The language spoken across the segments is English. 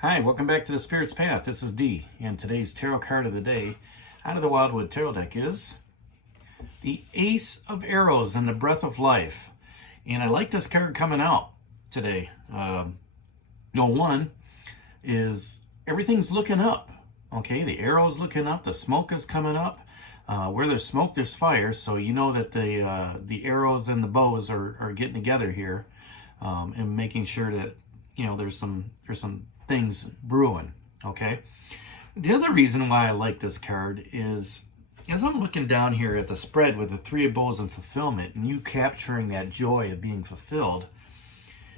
Hi, welcome back to the Spirit's Path. This is Dee, and today's tarot card of the day out of the Wildwood Tarot deck is the Ace of Arrows and the Breath of Life. And I like this card coming out today. One is everything's looking up. Okay, the arrow's looking up, the smoke is coming up. Where there's smoke, there's fire. So you know that the arrows and the bows are getting together here, and making sure that there's some things brewing. Okay, the other reason why I like this card is as I'm looking down here at the spread with the Three of Bows and fulfillment, and you capturing that joy of being fulfilled,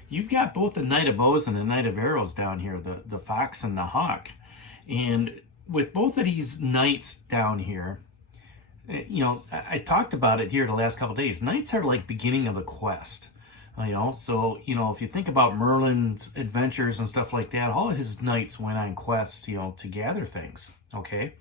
you've got both the Knight of Bows and the Knight of Arrows down here, the fox and the hawk. And with both of these knights down here, I talked about it here the last couple of days. Knights are like beginning of a quest. So if you think about Merlin's adventures and stuff like that, all of his knights went on quests, to gather things. Okay,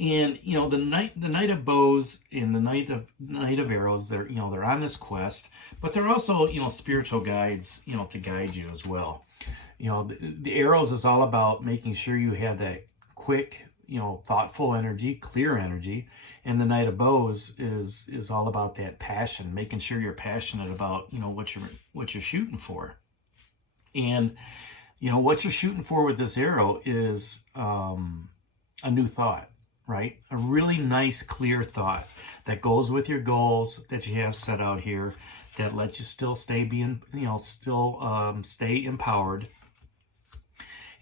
and the knight of bows and the knight of arrows, they're on this quest, but they're also spiritual guides, to guide you as well. The arrows is all about making sure you have that quick, thoughtful energy, clear energy. And the Knight of Bows is all about that passion, making sure you're passionate about, what you're shooting for. And, what you're shooting for with this arrow is a new thought, right? A really nice, clear thought that goes with your goals that you have set out here, that lets you still stay stay empowered.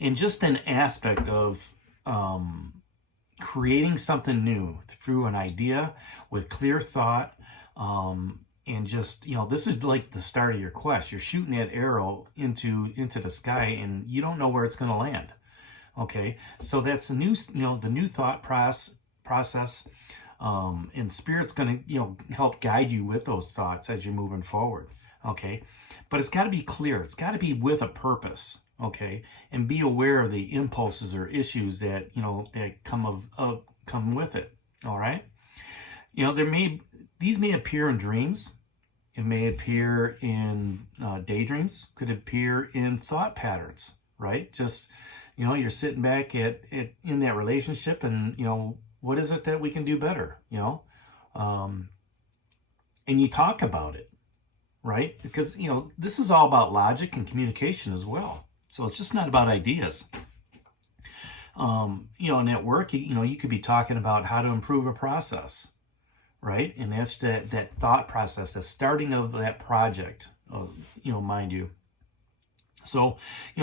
And just an aspect of creating something new through an idea with clear thought, and just this is like the start of your quest. You're shooting that arrow into the sky, and you don't know where it's going to land. Okay, so that's the new thought process, and Spirit's going to help guide you with those thoughts as you're moving forward. Okay, but it's got to be clear. It's got to be with a purpose. Okay, and be aware of the impulses or issues that that come with it. All right, these may appear in dreams. It may appear in daydreams. Could appear in thought patterns. Right, just you're sitting back in that relationship, and what is it that we can do better? And you talk about it, right? Because this is all about logic and communication as well. So it's just not about ideas. And at work, you could be talking about how to improve a process, right? And that's that thought process, the starting of that project, mind you. So,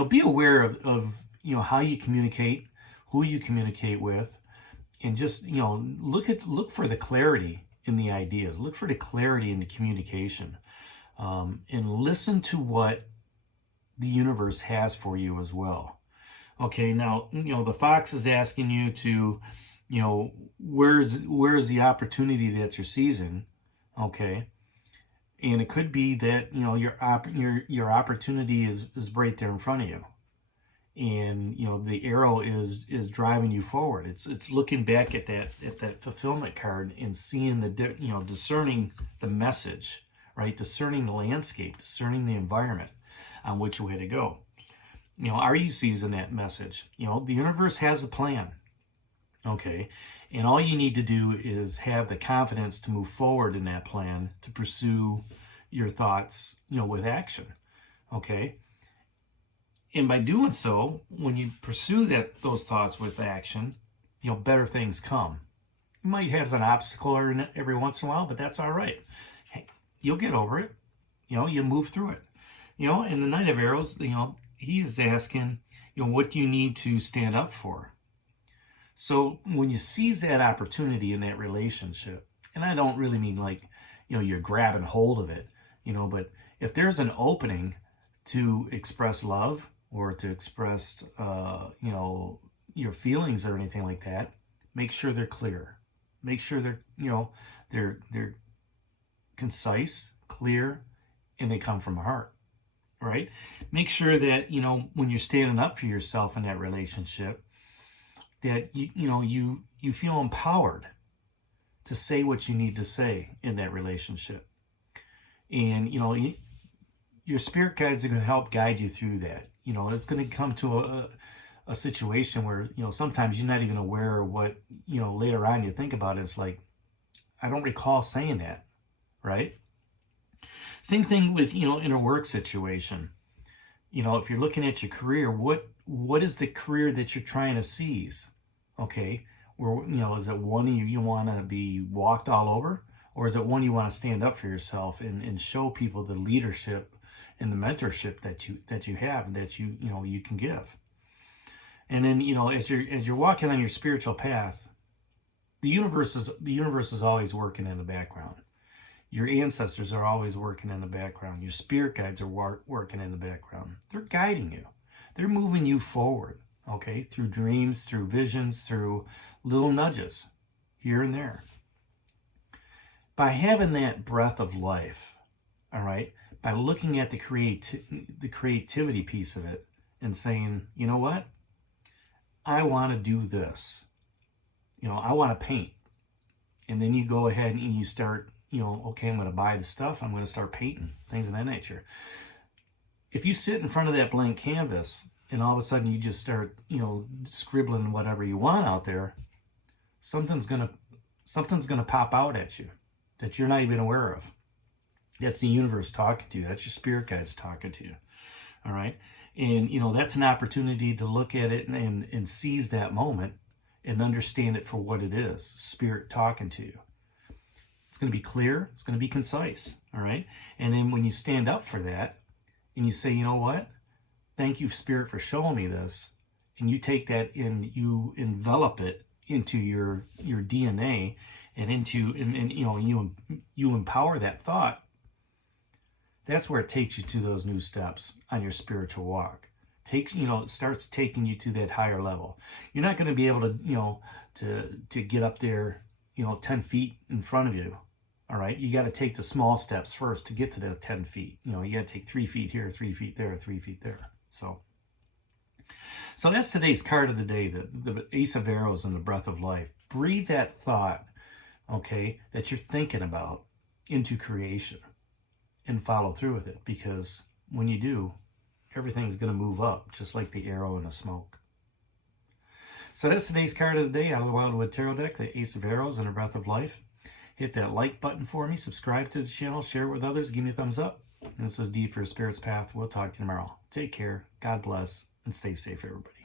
be aware of how you communicate, who you communicate with, and just, look for the clarity in the ideas, look for the clarity in the communication, and listen to what the universe has for you as well. Okay, now the fox is asking you to, where's the opportunity that you're seizing? Okay, and it could be that your opportunity is right there in front of you, and the arrow is driving you forward. It's looking back at that fulfillment card and seeing discerning the message, right? Discerning the landscape, discerning the environment on which way to go. Are you seizing that message? The universe has a plan. Okay, and all you need to do is have the confidence to move forward in that plan, to pursue your thoughts, with action. Okay, and by doing so, when you pursue those thoughts with action, better things come. You might have an obstacle every once in a while, but that's all right. Hey, you'll get over it. You move through it. And the Knight of Arrows, he is asking, what do you need to stand up for? So when you seize that opportunity in that relationship, and I don't really mean like, you're grabbing hold of it, but if there's an opening to express love or to express, your feelings or anything like that, make sure they're clear. Make sure they're concise, clear, and they come from the heart. Right? Make sure that, when you're standing up for yourself in that relationship, that you feel empowered to say what you need to say in that relationship. And, your spirit guides are going to help guide you through that. You know, it's going to come to a situation where, you know, sometimes you're not even aware of what, you know, later on you think about it. It's like, I don't recall saying that, right? Same thing with, you know, in a work situation. You know, if you're looking at your career, what is the career that you're trying to seize? Okay, where, you know, is it one you want to be walked all over, or is it one you want to stand up for yourself and show people the leadership and the mentorship that you have and that you know you can give? And then, you know, as you're walking on your spiritual path, the universe is always working in the background. Your ancestors are always working in the background. Your spirit guides are working in the background. They're guiding you. They're moving you forward, okay, through dreams, through visions, through little nudges here and there. By having that breath of life, all right, by looking at the creativity piece of it and saying, you know what? I want to do this. You know, I want to paint. And then you go ahead and you start, you know, okay, I'm going to buy the stuff. I'm going to start painting, things of that nature. If you sit in front of that blank canvas and all of a sudden you just start, you know, scribbling whatever you want out there, something's going to pop out at you that you're not even aware of. That's the universe talking to you. That's your spirit guides talking to you. All right. And, you know, that's an opportunity to look at it and seize that moment and understand it for what it is. Spirit talking to you. It's going to be clear. It's going to be concise. All right. And then when you stand up for that and you say, you know what? Thank you, Spirit, for showing me this. And you take that and you envelop it into your DNA and you know, you empower that thought. That's where it takes you to those new steps on your spiritual walk. It starts taking you to that higher level. You're not going to be able to, you know, to get up there, you know, 10 feet in front of you. All right. You got to take the small steps first to get to the 10 feet. You know, you got to take 3 feet here, 3 feet there, 3 feet there. So that's today's card of the day, the Ace of Arrows and the Breath of Life. Breathe that thought, okay, that you're thinking about into creation and follow through with it, because when you do, everything's going to move up, just like the arrow in the smoke. So that's today's card of the day out of the Wildwood Tarot deck, the Ace of Arrows and the Breath of Life. Hit that like button for me, subscribe to the channel, share it with others, give me a thumbs up. And this is D for Spirit's Path. We'll talk to you tomorrow. Take care, God bless, and stay safe, everybody.